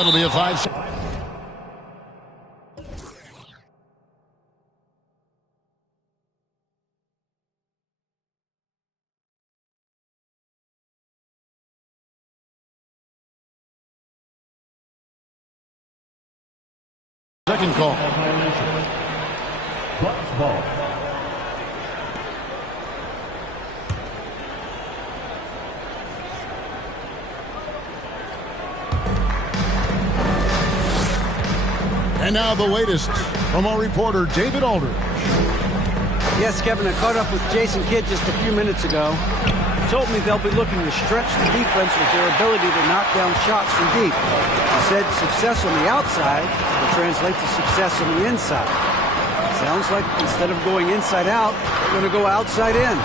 That'll be a 5. Second call. Ball. And now the latest from our reporter, David Aldridge. Yes, Kevin, I caught up with Jason Kidd just a few minutes ago. He told me they'll be looking to stretch the defense with their ability to knock down shots from deep. He said success on the outside will translate to success on the inside. Sounds like instead of going inside out, they're going to go outside in.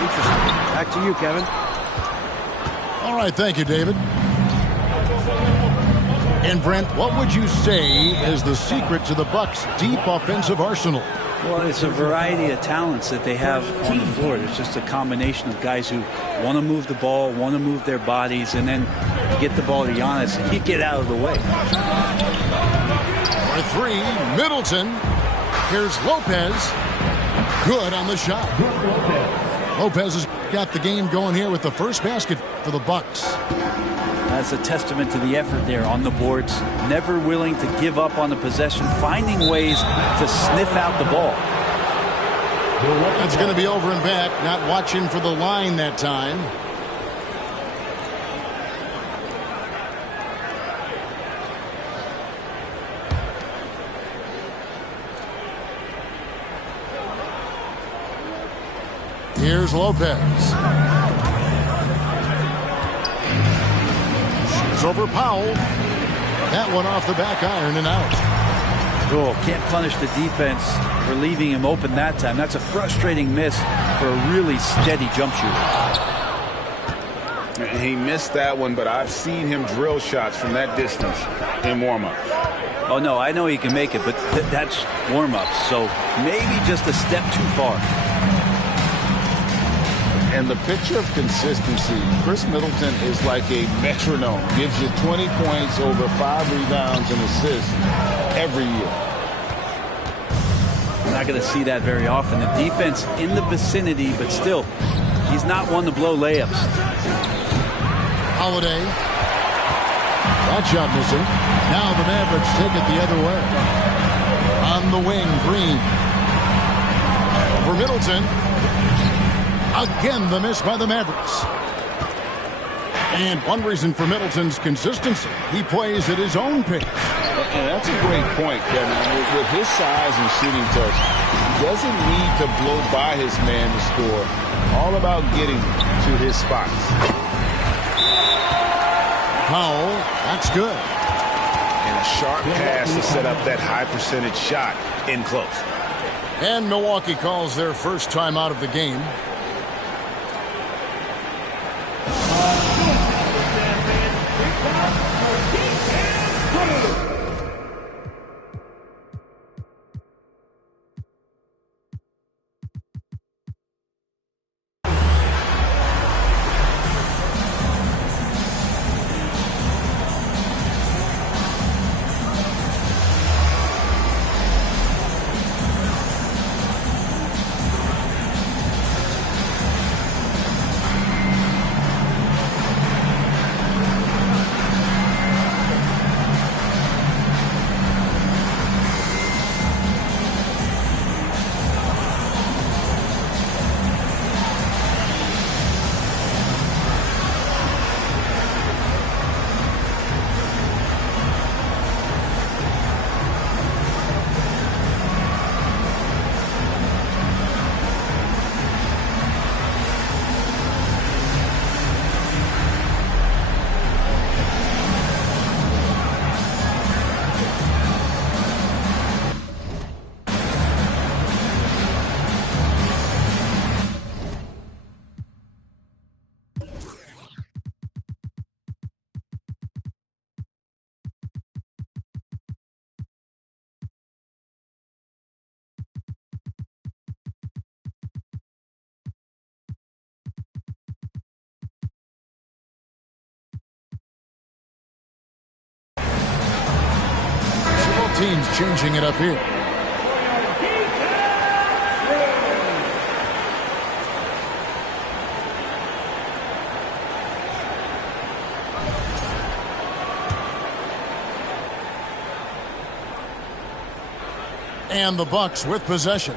Interesting. Back to you, Kevin. All right, thank you, David. And Brent, what would you say is the secret to the Bucks' deep offensive arsenal? Well, it's a variety of talents that they have on the floor. It's just a combination of guys who want to move the ball, want to move their bodies, and then get the ball to Giannis and you get out of the way. For 3, Middleton. Here's Lopez. Good on the shot. Lopez has got the game going here with the first basket for the Bucks. That's a testament to the effort there on the boards. Never willing to give up on the possession, finding ways to sniff out the ball. It's going to be over and back, not watching for the line that time. Here's Lopez. Shoots over Powell. That one off the back iron and out. Oh, can't punish the defense for leaving him open that time. That's a frustrating miss for a really steady jump shooter. He missed that one, but I've seen him drill shots from that distance in warm-up. Oh, no, I know he can make it, but that's warm-up, so maybe just a step too far. And the picture of consistency, Chris Middleton is like a metronome. Gives you 20 points, over 5 rebounds and assists every year. We're not going to see that very often. The defense in the vicinity, but still, he's not one to blow layups. Holiday. That shot missing. Now the Mavericks take it the other way. On the wing, Green. Over Middleton. Again, the miss by the Mavericks. And one reason for Middleton's consistency, he plays at his own pace. And that's a great point, Kevin. With his size and shooting touch, he doesn't need to blow by his man to score. All about getting to his spots. Powell, that's good. And a sharp pass to set up that high percentage shot in close. And Milwaukee calls their first time out of the game. teams changing it up here. And the Bucks with possession.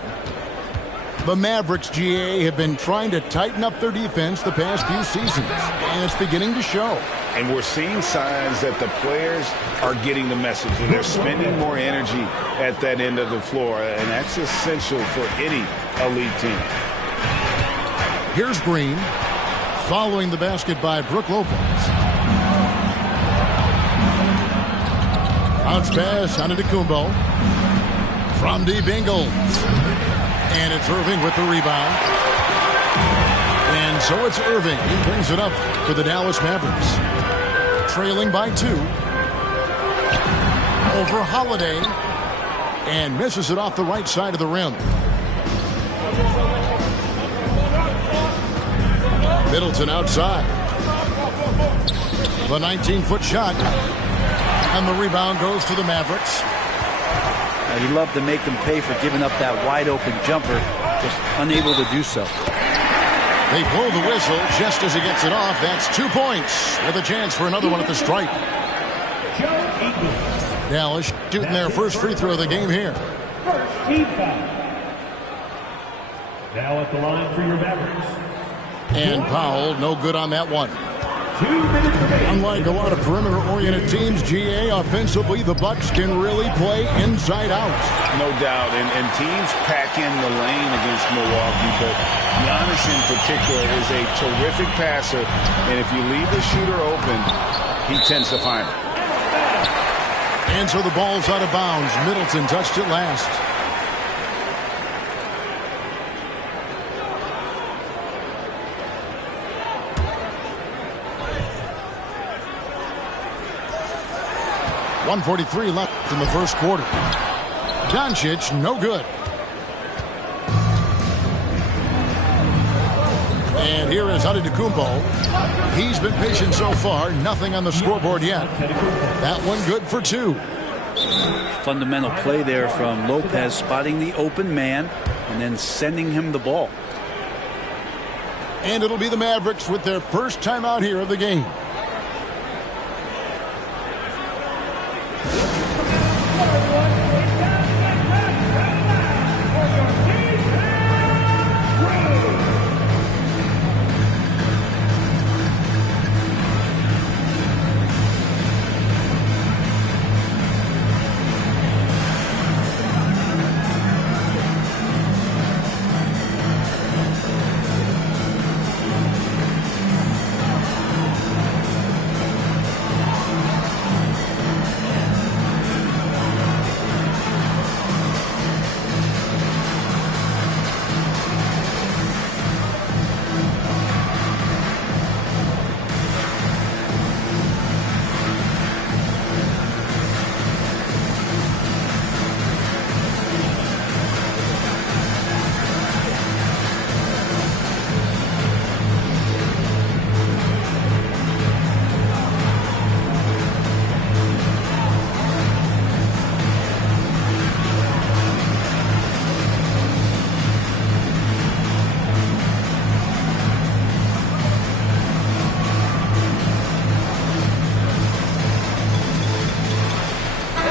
The Mavericks, GA, have been trying to tighten up their defense the past few seasons, and it's beginning to show. And we're seeing signs that the players are getting the message. They're spending more energy at that end of the floor, and that's essential for any elite team. Here's Green, following the basket by Brook Lopez. Bounce pass on Antetokounmpo. From deep Ingles. And it's Irving with the rebound. And so it's Irving. He brings it up for the Dallas Mavericks. Trailing by 2. Over Holiday. And misses it off the right side of the rim. Middleton outside. The 19-foot shot. And the rebound goes to the Mavericks. He loved to make them pay for giving up that wide-open jumper, just unable to do so. They blow the whistle just as he gets it off. That's 2 points with a chance for another one at the stripe. Dallas shooting their first free throw of the game here. First team foul. Now at the line for your Mavericks. And Powell, no good on that one. Unlike a lot of perimeter-oriented teams, GA, offensively, the Bucks can really play inside out. No doubt, and teams pack in the lane against Milwaukee, but Giannis in particular is a terrific passer, and if you leave the shooter open, he tends to find it. And so the ball's out of bounds. Middleton touched it last. .143 left in the first quarter. Doncic, no good. And here is Antetokounmpo. He's been patient so far. Nothing on the scoreboard yet. That one good for 2. Fundamental play there from Lopez, spotting the open man and then sending him the ball. And it'll be the Mavericks with their first timeout here of the game.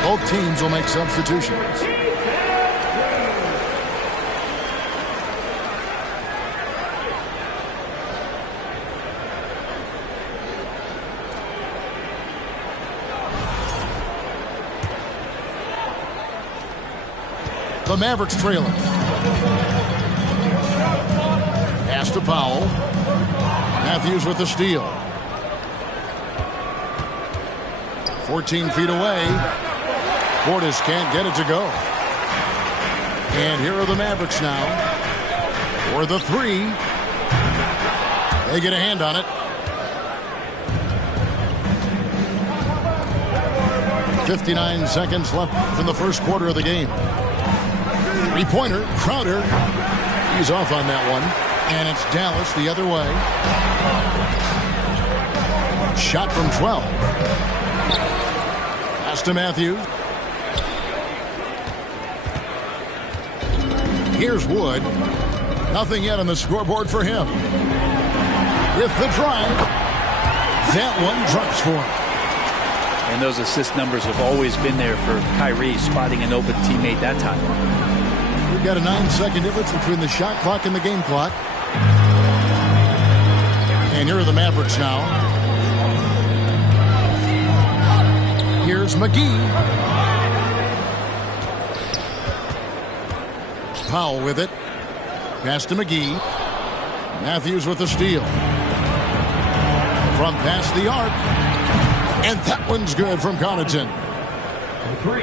Both teams will make substitutions. The Mavericks trailing. Pass to Powell. Matthews with the steal. 14 feet away. Portis can't get it to go. And here are the Mavericks now. For the 3. They get a hand on it. 59 seconds left in the first quarter of the game. Three-pointer, Crowder. He's off on that one. And it's Dallas the other way. Shot from 12. Pass to Matthews. Here's Wood. Nothing yet on the scoreboard for him. With the drive. That one drops for him. And those assist numbers have always been there for Kyrie, spotting an open teammate that time. We've got a 9-second difference between the shot clock and the game clock. And here are the Mavericks now. Here's McGee. Powell with it. Pass to McGee. Matthews with the steal. From past the arc. And that one's good from Connaughton. 3.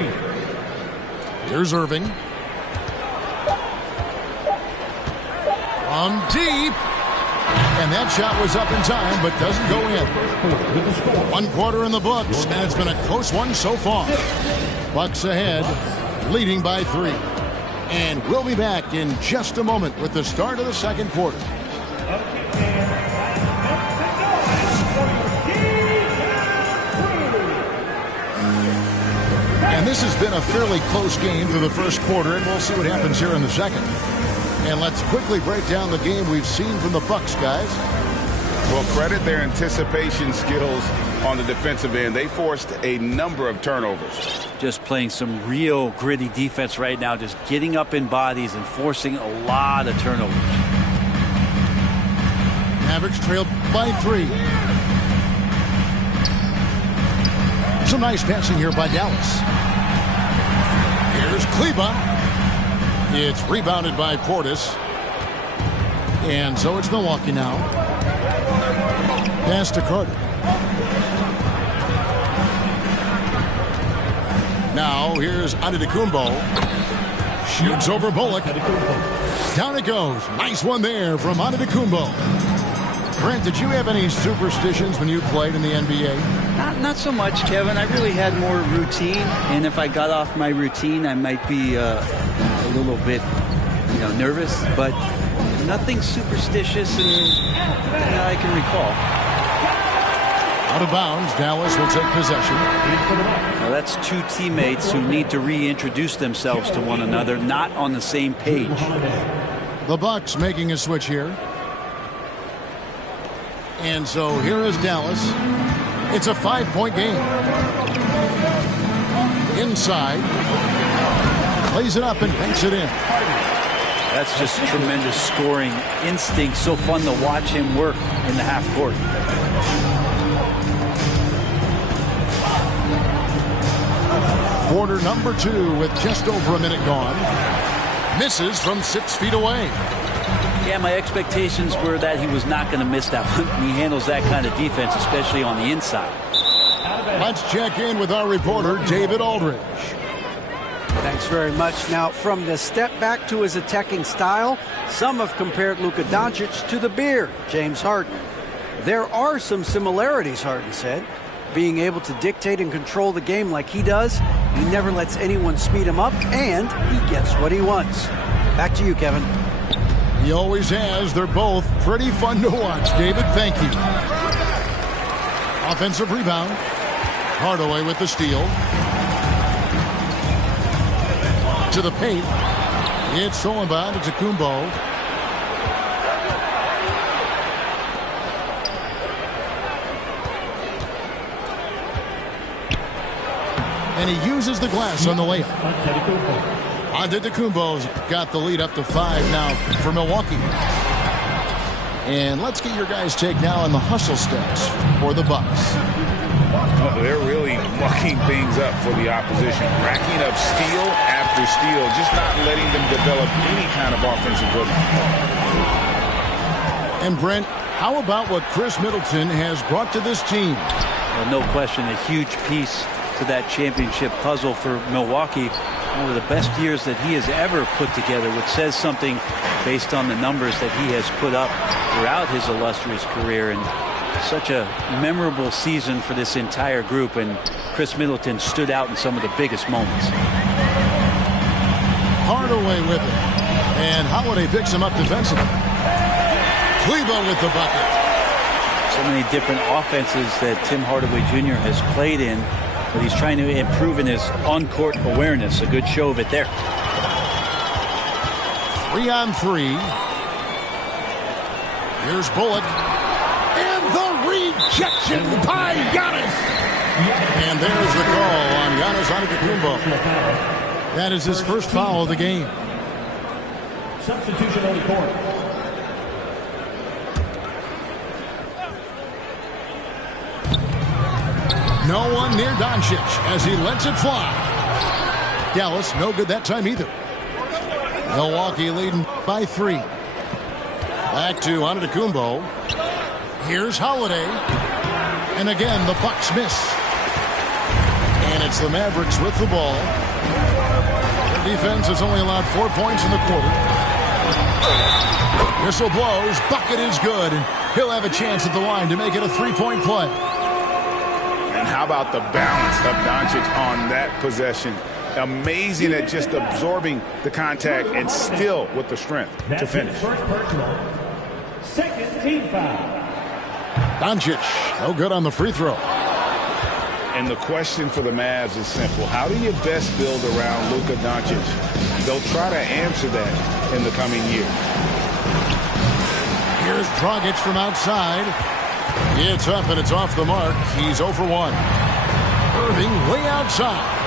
Here's Irving. From deep. And that shot was up in time, but doesn't go in. 1 quarter in the books, and it's been a close one so far. Bucks ahead, leading by 3. And we'll be back in just a moment with the start of the second quarter. And this has been a fairly close game for the first quarter, and we'll see what happens here in the second. And let's quickly break down the game we've seen from the Bucks, guys. Well, credit their anticipation skills on the defensive end. They forced a number of turnovers. Just playing some real gritty defense right now, just getting up in bodies and forcing a lot of turnovers. Mavericks trailed by 3. Some nice passing here by Dallas. Here's Kleba. It's rebounded by Portis. And so it's Milwaukee now. Pass to Carter. Now here's Antetokounmpo. Shoots over Bullock. Down it goes. Nice one there from Antetokounmpo. Brent, did you have any superstitions when you played in the NBA? Not so much, Kevin. I really had more routine, and if I got off my routine, I might be a little bit, nervous. But nothing superstitious, and I can recall. Out of bounds, Dallas will take possession. Now that's 2 teammates who need to reintroduce themselves to one another, not on the same page. The Bucks making a switch here. And so here is Dallas. It's a 5-point game. Inside. Plays it up and banks it in. That's just tremendous scoring instinct. So fun to watch him work in the half court. Quarter number 2 with just over a minute gone. Misses from 6 feet away. Yeah, my expectations were that he was not going to miss that one. He handles that kind of defense, especially on the inside. Let's check in with our reporter, David Aldridge. Thanks very much. Now, from the step back to his attacking style, some have compared Luka Doncic to the Beard, James Harden. There are some similarities, Harden said. Being able to dictate and control the game like he does, he never lets anyone speed him up, and he gets what he wants. Back to you, Kevin. He always has. They're both pretty fun to watch. David, thank you. Offensive rebound. Hardaway with the steal. To the paint. It's stolen by Antetokounmpo. And he uses the glass on the layup. Antetokounmpo's got the lead up to 5 now for Milwaukee. And let's get your guys' take now on the hustle stats for the Bucks. Well, they're really mucking things up for the opposition, racking up steal after steal, just not letting them develop any kind of offensive rhythm. And Brent, how about what Chris Middleton has brought to this team? Well, no question, a huge piece to that championship puzzle for Milwaukee. One of the best years that he has ever put together, which says something based on the numbers that he has put up throughout his illustrious career. And such a memorable season for this entire group, and Chris Middleton stood out in some of the biggest moments. Hardaway with it, and Holiday picks him up defensively. Kleba with the bucket. So many different offenses that Tim Hardaway Jr. has played in, but he's trying to improve in his on-court awareness. A good show of it there. 3-on-3. Here's Bullock. And the rejection by Giannis. And there's the call on Giannis Antetokounmpo. That is his first foul of the game. Substitution on the court. No one near Doncic as he lets it fly. Dallas, no good that time either. Milwaukee leading by 3. Back to Antetokounmpo. Here's Holiday. And again, the Bucks miss. And it's the Mavericks with the ball. Their defense has only allowed 4 points in the quarter. Whistle blows. Bucket is good. And he'll have a chance at the line to make it a 3-point play. And how about the balance of Doncic on that possession? Amazing at just absorbing the contact and still with the strength to finish. First personal. Second team foul. Doncic, no good on the free throw. And the question for the Mavs is simple. How do you best build around Luka Doncic? They'll try to answer that in the coming year. Here's Dragic from outside. It's up and it's off the mark. He's 0 for 1. Irving way outside.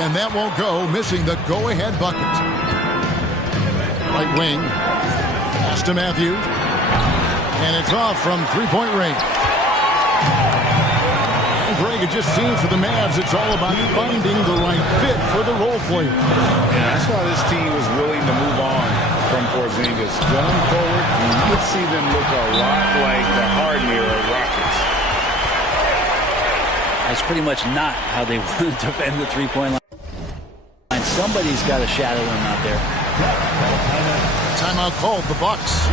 And that won't go, missing the go-ahead bucket. Right wing. Pass to Matthews. And it's off from three-point range. And Greg had just seen for the Mavs, it's all about finding the right fit for the role player. And that's why this team was willing to move on from Porzingis. Going forward, you would see them look a lot like the Harden-era Rockets. That's pretty much not how they want to defend the three-point line. Somebody's got to shadow him out there. Timeout called, the Bucks.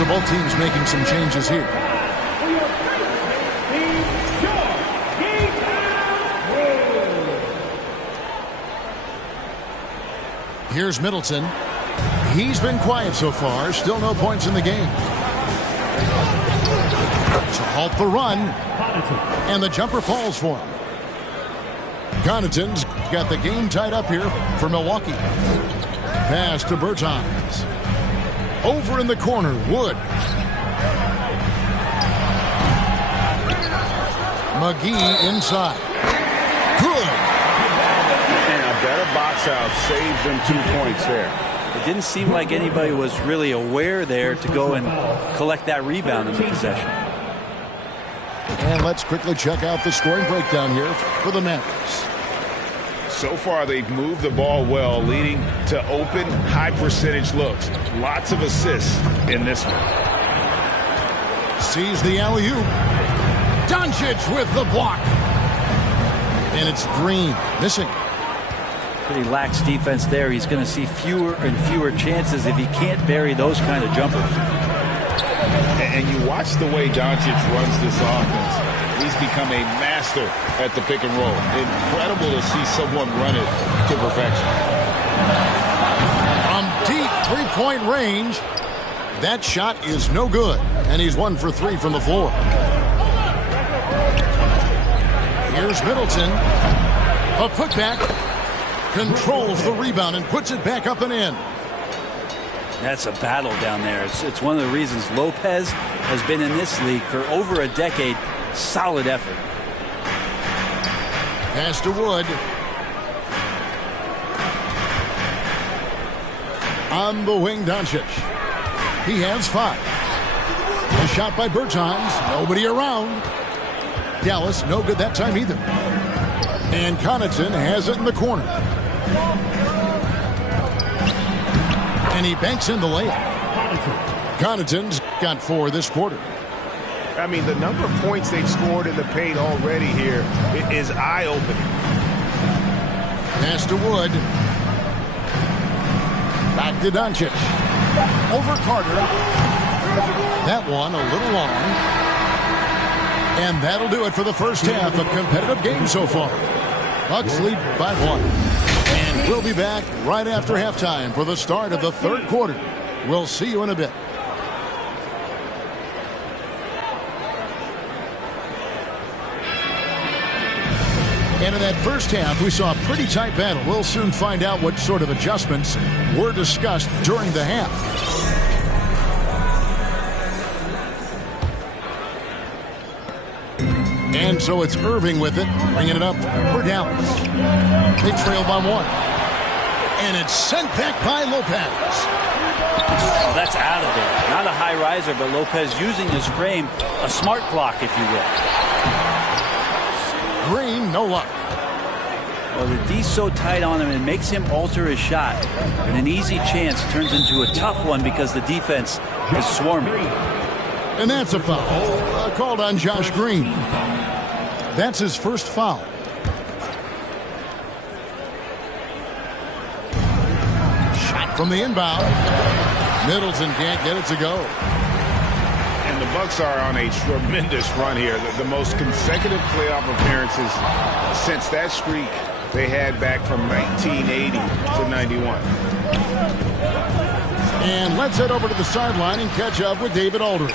So both teams making some changes here. Here's Middleton. He's been quiet so far. Still no points in the game. To halt the run. And the jumper falls for him. Connaughton's got the game tied up here for Milwaukee. Pass to Bertans. Over in the corner, Wood. McGee inside. Good. And a better box out saves them 2 points there. It didn't seem like anybody was really aware there to go and collect that rebound in the possession. And let's quickly check out the scoring breakdown here for the Mavericks. So far, they've moved the ball well, leading to open, high-percentage looks. Lots of assists in this one. Sees the alley-oop. Doncic with the block. And it's Green missing. Pretty lax defense there. He's going to see fewer and fewer chances if he can't bury those kind of jumpers. And you watch the way Doncic runs this offense. He's become a master at the pick and roll. Incredible to see someone run it to perfection. From deep three-point range, that shot is no good. And he's 1 for 3 from the floor. Here's Middleton. A putback. Controls the rebound and puts it back up and in. That's a battle down there. It's one of the reasons Lopez has been in this league for over a decade. Solid effort. Pass to Wood. On the wing, Doncic. He has 5. A shot by Bertans. Nobody around. Dallas, no good that time either. And Connaughton has it in the corner. And he banks in the layup. Connaughton's got 4 this quarter. I mean, the number of points they've scored in the paint already here is eye-opening. Pass to Wood. Back to Doncic. Over Carter. That one a little long. And that'll do it for the first half of competitive game so far. Bucks lead by 1. And we'll be back right after halftime for the start of the third quarter. We'll see you in a bit. And in that first half, we saw a pretty tight battle. We'll soon find out what sort of adjustments were discussed during the half. And so it's Irving with it, bringing it up for Dallas. They trail by 1. And it's sent back by Lopez. Oh, that's out of there. Not a high riser, but Lopez using his frame, a smart block, if you will. Green, no luck. Well, the D's so tight on him, it makes him alter his shot. And an easy chance turns into a tough one because the defense is swarming. And that's a foul. Called on Josh Green. That's his first foul. Shot from the inbound. Middleton can't get it to go. And the Bucks are on a tremendous run here. The most consecutive playoff appearances since that streak they had back from 1980 to 91. And let's head over to the sideline and catch up with David Aldridge.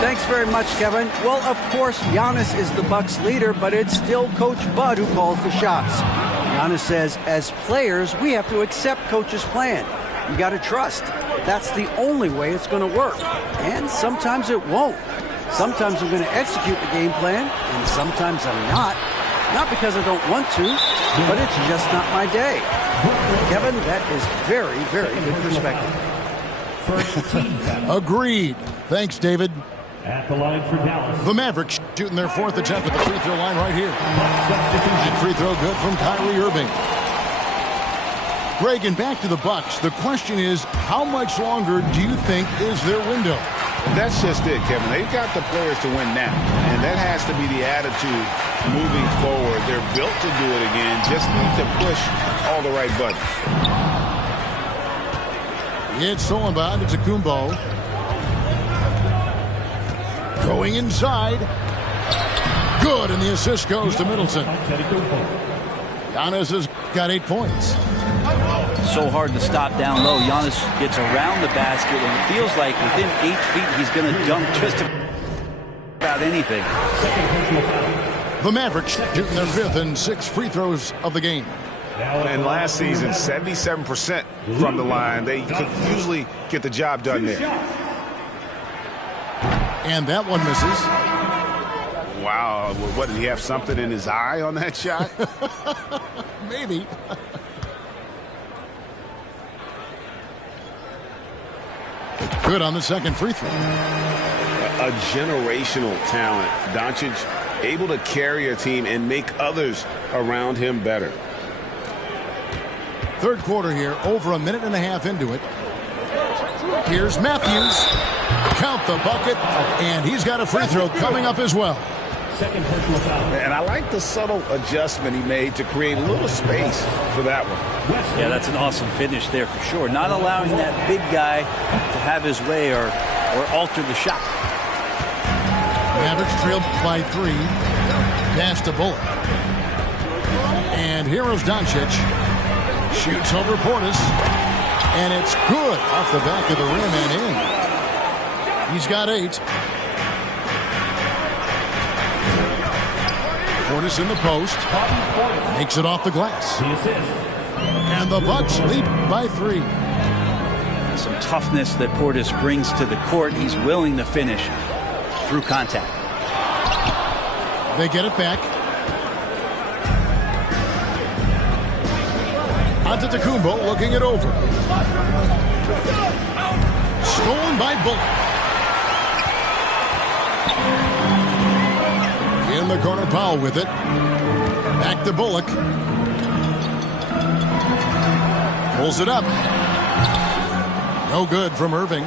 Thanks very much, Kevin. Well, of course, Giannis is the Bucks leader, but it's still Coach Bud who calls the shots. Giannis says, as players, we have to accept Coach's plan. You got to trust. That's the only way it's going to work. And sometimes it won't. Sometimes I'm going to execute the game plan, and sometimes I'm not. Not because I don't want to, but it's just not my day. Kevin, that is very, very good perspective. Agreed. Thanks, David. At the line for Dallas. The Mavericks shooting their 4th attempt at the free throw line right here. And free throw good from Kyrie Irving. Greg, and back to the Bucks. The question is, how much longer do you think is their window? That's just it, Kevin. They've got the players to win now, and that has to be the attitude moving forward. They're built to do it again. Just need to push all the right buttons. It's stolen by Antetokounmpo. Going inside. Good, and the assist goes to Middleton. Giannis has got 8 points. So hard to stop down low. Giannis gets around the basket, and it feels like within 8 feet he's going to dunk just about anything. The Mavericks shooting their 5th and 6th free throws of the game. And last season, 77% from the line. They could usually get the job done there. And that one misses. Wow. What, did he have something in his eye on that shot? Maybe. Good on the second free throw. A generational talent. Doncic able to carry a team and make others around him better. Third quarter here, over a minute and a half into it. Here's Matthews. Count the bucket, and he's got a free throw coming up as well. Second personal foul. And I like the subtle adjustment he made to create a little space for that one. Yeah, that's an awesome finish there for sure. Not allowing that big guy to have his way or alter the shot. Mavericks trailed by 3. Pass to Bullock. And here's Doncic. Shoots over Portis. And it's good off the back of the rim and in. He's got 8. Portis in the post. Makes it off the glass. The assist. And the Bucks lead by 3. Some toughness that Portis brings to the court. He's willing to finish through contact. They get it back. Antetokounmpo looking it over. Stolen by Bullock. In the corner, Powell with it. Back to Bullock. Pulls it up. No good from Irving.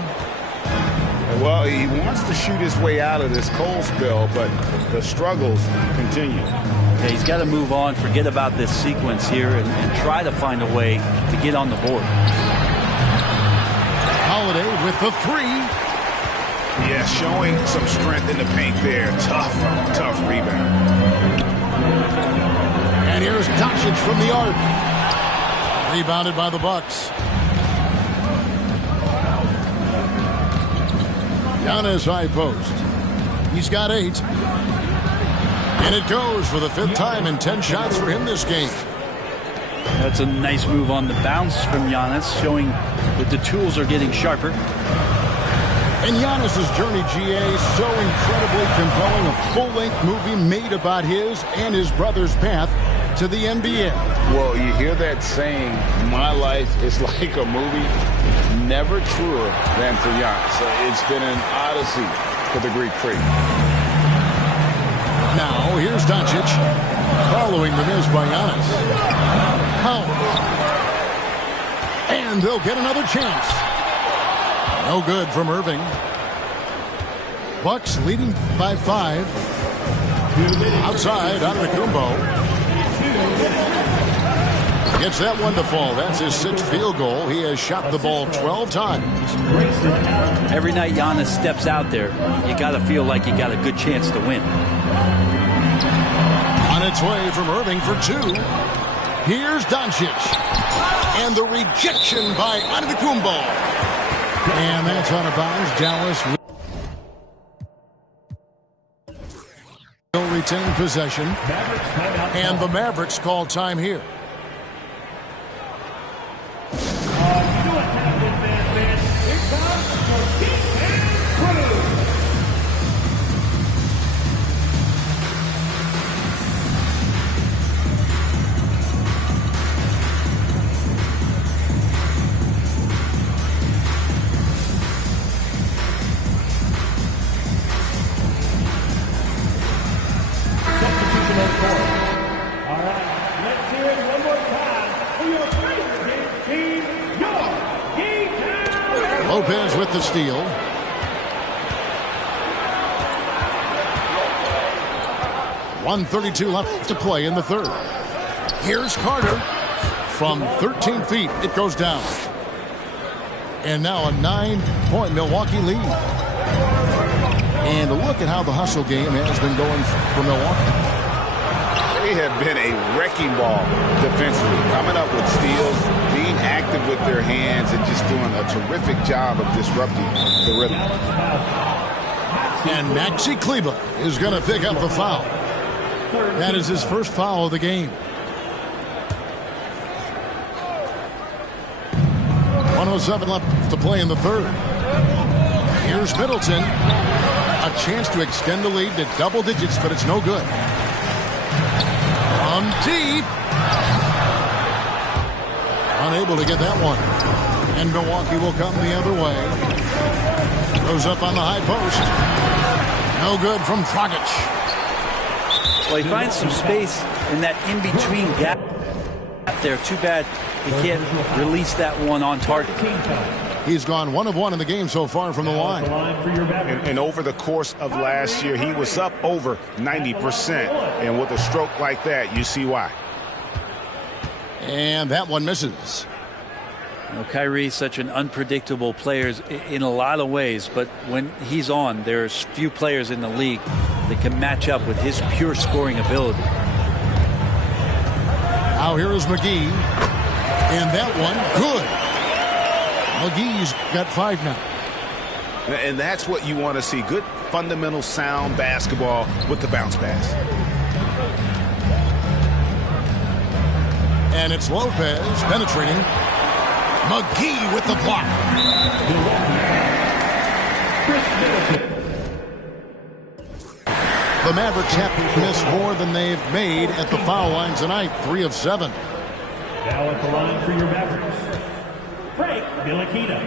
Well, he wants to shoot his way out of this cold spell, but the struggles continue. Yeah, he's got to move on, forget about this sequence here, and try to find a way to get on the board. Holiday with the three. Yeah, showing some strength in the paint there. Tough rebound. And here's Doncic from the arc. Rebounded by the Bucks. Giannis high post. He's got 8. And it goes for the 5th time in 10 shots for him this game. That's a nice move on the bounce from Giannis, showing that the tools are getting sharper. And Giannis's journey, GA, so incredibly compelling. A full-length movie made about his and his brother's path to the NBA. Well, you hear that saying, my life is like a movie. Never truer than for Giannis. It's been an odyssey for the Greek freak. Now, here's Doncic following the miss by Giannis. And they'll get another chance. No good from Irving. Bucks leading by 5. Outside, Antetokounmpo. Gets that one to fall. That's his 6th field goal. He has shot the ball 12 times. Every night Giannis steps out there, you got to feel like you got a good chance to win. On its way from Irving for 2. Here's Doncic. And the rejection by Antetokounmpo. And that's out of bounds. Dallas will retain possession. And the Mavericks call time here. Lopez with the steal. .132 left to play in the 3rd. Here's Carter. From 13 feet, it goes down. And now a 9-point Milwaukee lead. And look at how the hustle game has been going for Milwaukee. They have been a wrecking ball defensively, coming up with steals, being active with their hands, and just doing a terrific job of disrupting the rhythm. And Maxi Kleber is going to pick up the foul. That is his first foul of the game. 1:07 left to play in the 3rd. Here's Middleton. A chance to extend the lead to double digits, but it's no good. From deep. Unable to get that one. And Milwaukee will come the other way. Goes up on the high post. No good from Dragic. Well, he finds some space in that in-between gap there. Too bad he can't release that one on target. He's gone 1 of 1 in the game so far from the line. And over the course of last year, he was up over 90%. And with a stroke like that, you see why. And that one misses. You know, Kyrie's such an unpredictable player in a lot of ways, but when he's on, there's few players in the league that can match up with his pure scoring ability. Now here is McGee. And that one, good. McGee's got 5 now. And that's what you want to see. Good, fundamental, sound basketball with the bounce pass. And it's Lopez penetrating. McGee with the block. The Mavericks have missed more than they've made at the foul line tonight. 3 of 7. Now at the line for your Mavericks, Frank Ntilikina.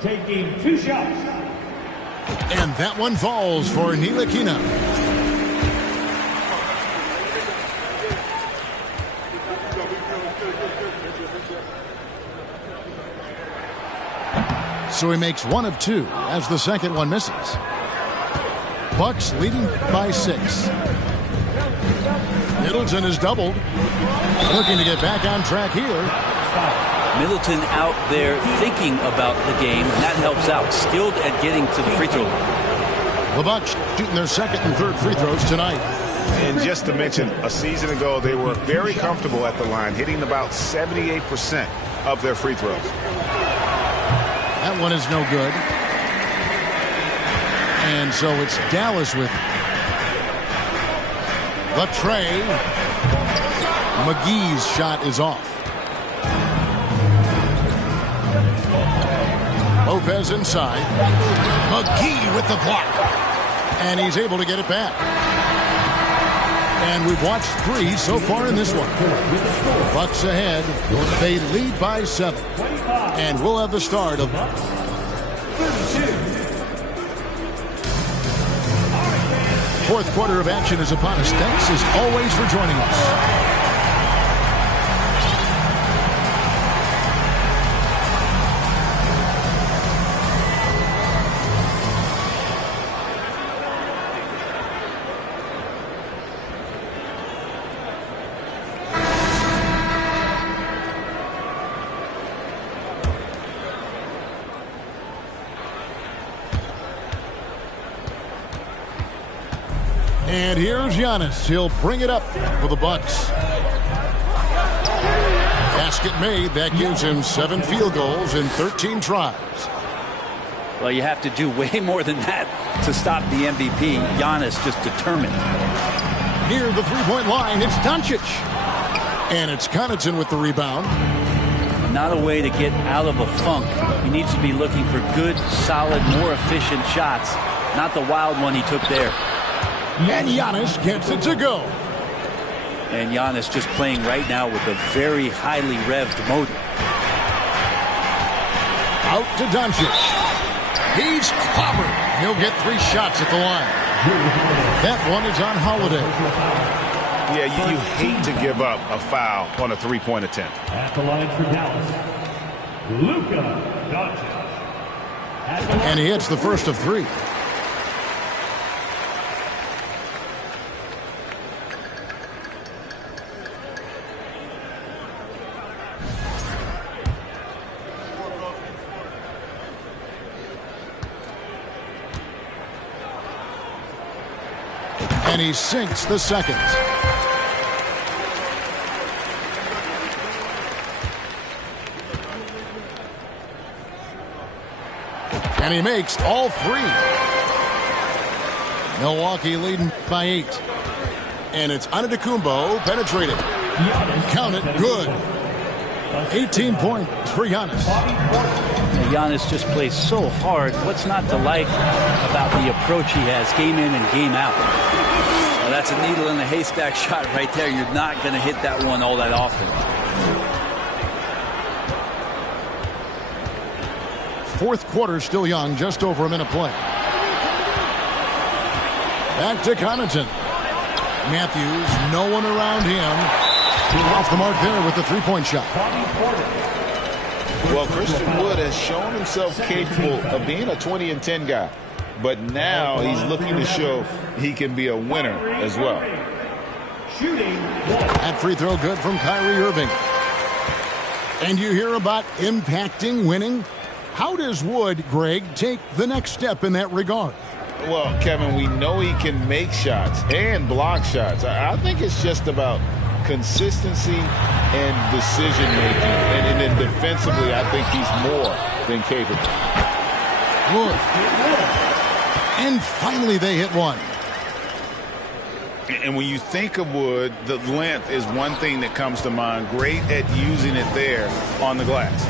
Taking 2 shots. And that one falls for Ntilikina. So he makes 1 of 2 as the second one misses. Bucks leading by 6. Middleton is doubled. Looking to get back on track here. Middleton out there thinking about the game, and that helps out. Skilled at getting to the free throw line. The Bucks shooting their second and third free throws tonight. And just to mention, a season ago, they were very comfortable at the line, hitting about 78% of their free throws. That one is no good. And so it's Dallas with the tray. McGee's shot is off. Lopez inside. McGee with the block. And he's able to get it back. And we've watched 3 so far in this one. Bucks ahead. They lead by 7. And we'll have the start of 32. fourth quarter of action is upon us. Thanks as always for joining us. And here's Giannis. He'll bring it up for the Bucks. Basket made. That gives him 7 field goals in 13 tries. Well, you have to do way more than that to stop the MVP. Giannis just determined. Near the three-point line, it's Doncic. And it's Connaughton with the rebound. Not a way to get out of a funk. He needs to be looking for good, solid, more efficient shots. Not the wild one he took there. And Giannis gets it to go. And Giannis just playing right now with a very highly revved motor. Out to Doncic. He's clobbered. He'll get 3 shots at the line. That one is on Holiday. Yeah, you hate to give up a foul on a 3-point attempt. At the line for Dallas, Luka Doncic. And he hits the first of 3. And he sinks the second. And he makes all 3. Milwaukee leading by 8. And it's Antetokounmpo penetrated. Count it, good. 18 points for Giannis. Giannis just plays so hard. What's not to like about the approach he has game in and game out? Well, that's a needle in a haystack shot right there. You're not going to hit that one all that often. Fourth quarter still young, just over a minute play. Back to Connaughton. Matthews, no one around him. Off the mark there with the 3-point shot. Well, Christian Wood has shown himself capable of being a 20 and 10 guy. But now he's looking to show he can be a winner as well. That free throw good from Kyrie Irving. And you hear about impacting winning. How does Wood, Greg, take the next step in that regard? Well, Kevin, we know he can make shots and block shots. I think it's just about consistency and decision making. And then defensively, I think he's more than capable. Wood. And finally they hit one. And when you think of Wood, the length is one thing that comes to mind. Great at using it there on the glass.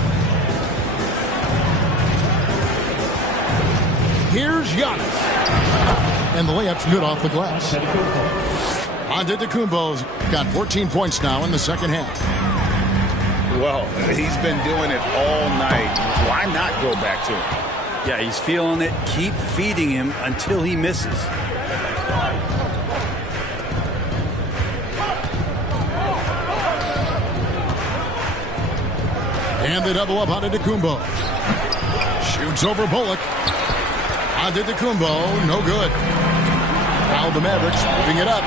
Here's Giannis. And the layup's good off the glass. Antetokounmpo's got 14 points now in the second half. Well, he's been doing it all night. Why not go back to him? Yeah, he's feeling it. Keep feeding him until he misses. And they double up onto Kumbo. Shoots over Bullock. Onto Kumbo. No good. Now the Mavericks moving it up.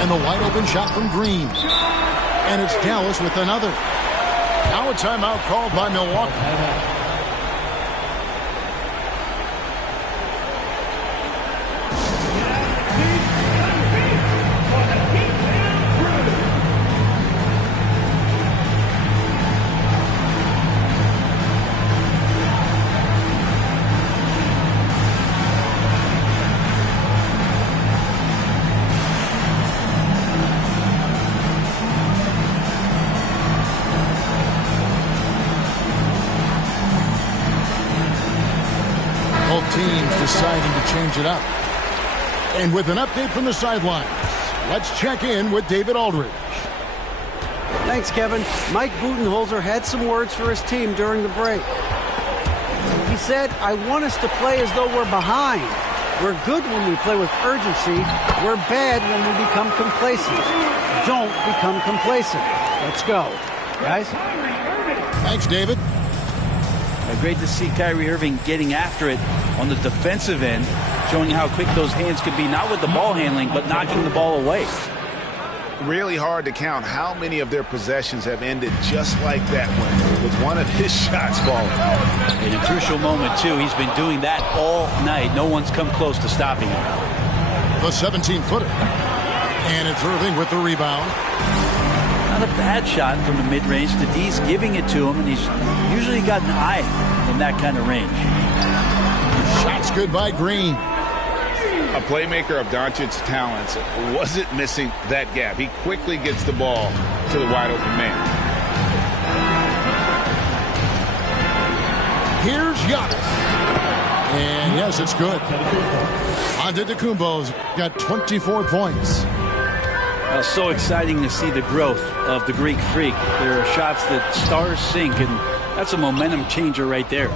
And the wide open shot from Green. And it's Dallas with another. Now a timeout called by Milwaukee. Teams deciding to change it up. And with an update from the sidelines, let's check in with David Aldridge. Thanks, Kevin. Mike Budenholzer had some words for his team during the break. He said, I want us to play as though we're behind. We're good when we play with urgency. We're bad when we become complacent. Don't become complacent. Let's go. Guys? Thanks, David. Great to see Kyrie Irving getting after it on the defensive end, showing how quick those hands could be, not with the ball handling, but knocking the ball away. Really hard to count how many of their possessions have ended just like that one, with one of his shots falling. In a crucial moment, too. He's been doing that all night. No one's come close to stopping him. The 17-footer. And it's Irving with the rebound. Not a bad shot from the mid-range. The D's giving it to him, and he's usually got an eye in that kind of range. Shots good by Green. A playmaker of Doncic's talents wasn't missing that gap. He quickly gets the ball to the wide open man. Here's Giannis. And yes, it's good. Antetokounmpo's got 24 points. So exciting to see the growth of the Greek Freak. There are shots that stars sink, and that's a momentum changer right there.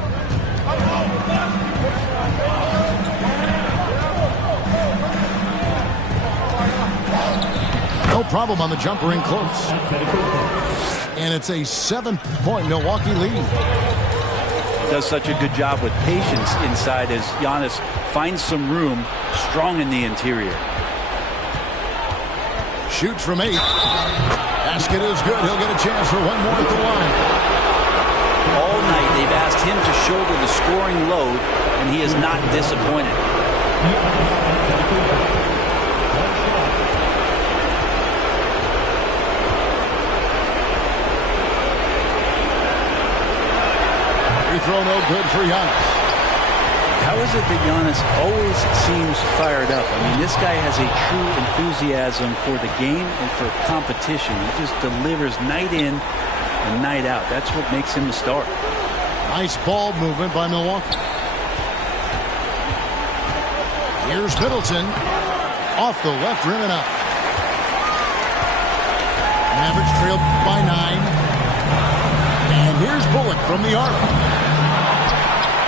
No problem on the jumper in close. And it's a 7-point Milwaukee lead. Does such a good job with patience inside as Giannis finds some room strong in the interior. Shoots from 8. Basket is good. He'll get a chance for one more at the line. All night they've asked him to shoulder the scoring load, and he is not disappointed. Free throw no good for Giannis. How is it that Giannis always seems fired up? I mean, this guy has a true enthusiasm for the game and for competition. He just delivers night in and night out. That's what makes him a star. Nice ball movement by Milwaukee. Here's Middleton. Off the left rim and up. Mavericks trailed by 9. And here's Bullock from the arc.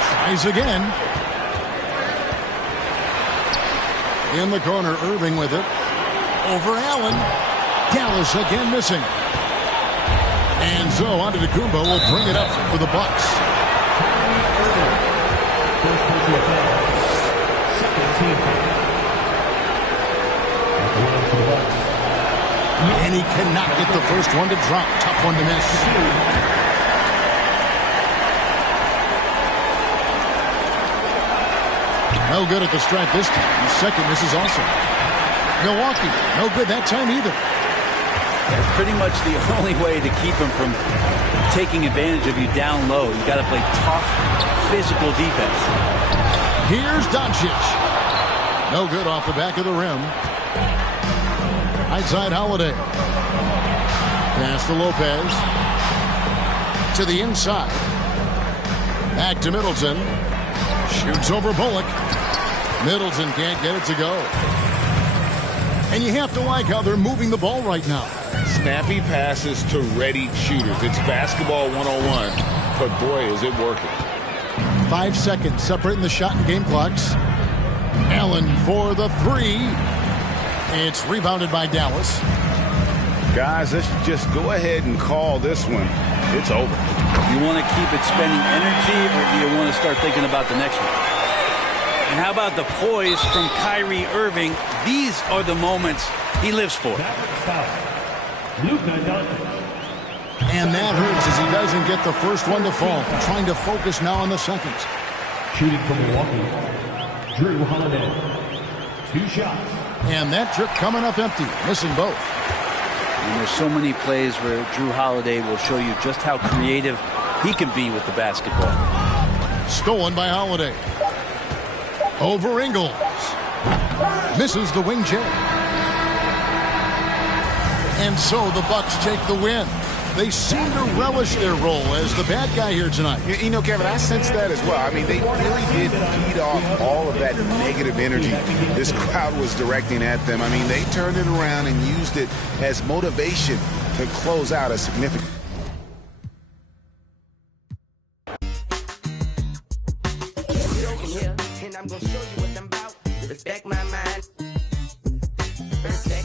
Tries again. In the corner, Irving with it. Over Allen. Dallas again missing. And so Antetokounmpo will bring it up for the Bucks. And he cannot get the first one to drop. Tough one to miss. No good at the stripe this time. Second misses also. Milwaukee, no good that time either. That's pretty much the only way to keep him from taking advantage of you down low. You got to play tough, physical defense. Here's Doncic. No good off the back of the rim. Right side Holiday. Pass to Lopez. To the inside. Back to Middleton. Shoots over Bullock. Middleton can't get it to go. And you have to like how they're moving the ball right now. Snappy passes to ready shooters. It's basketball 101, but boy, is it working. 5 seconds separating the shot and game clocks. Allen for the three. It's rebounded by Dallas. Guys, let's just go ahead and call this one. It's over. You want to keep it spending energy, or do you want to start thinking about the next one? And how about the poise from Kyrie Irving? These are the moments he lives for. And that hurts as he doesn't get the first one to fall. Trying to focus now on the seconds. Shooting from Milwaukee, Drew Holiday. 2 shots. And that trip coming up empty, missing both. And there's so many plays where Drew Holiday will show you just how creative he can be with the basketball. Stolen by Holiday. Over Ingles. Misses the wing check. And so the Bucks take the win. They seem to relish their role as the bad guy here tonight. You know, Kevin, I sense that as well. I mean, they really did feed off all of that negative energy this crowd was directing at them. I mean, they turned it around and used it as motivation to close out a significant... And I'm gonna show you what I'm about. Respect my mind.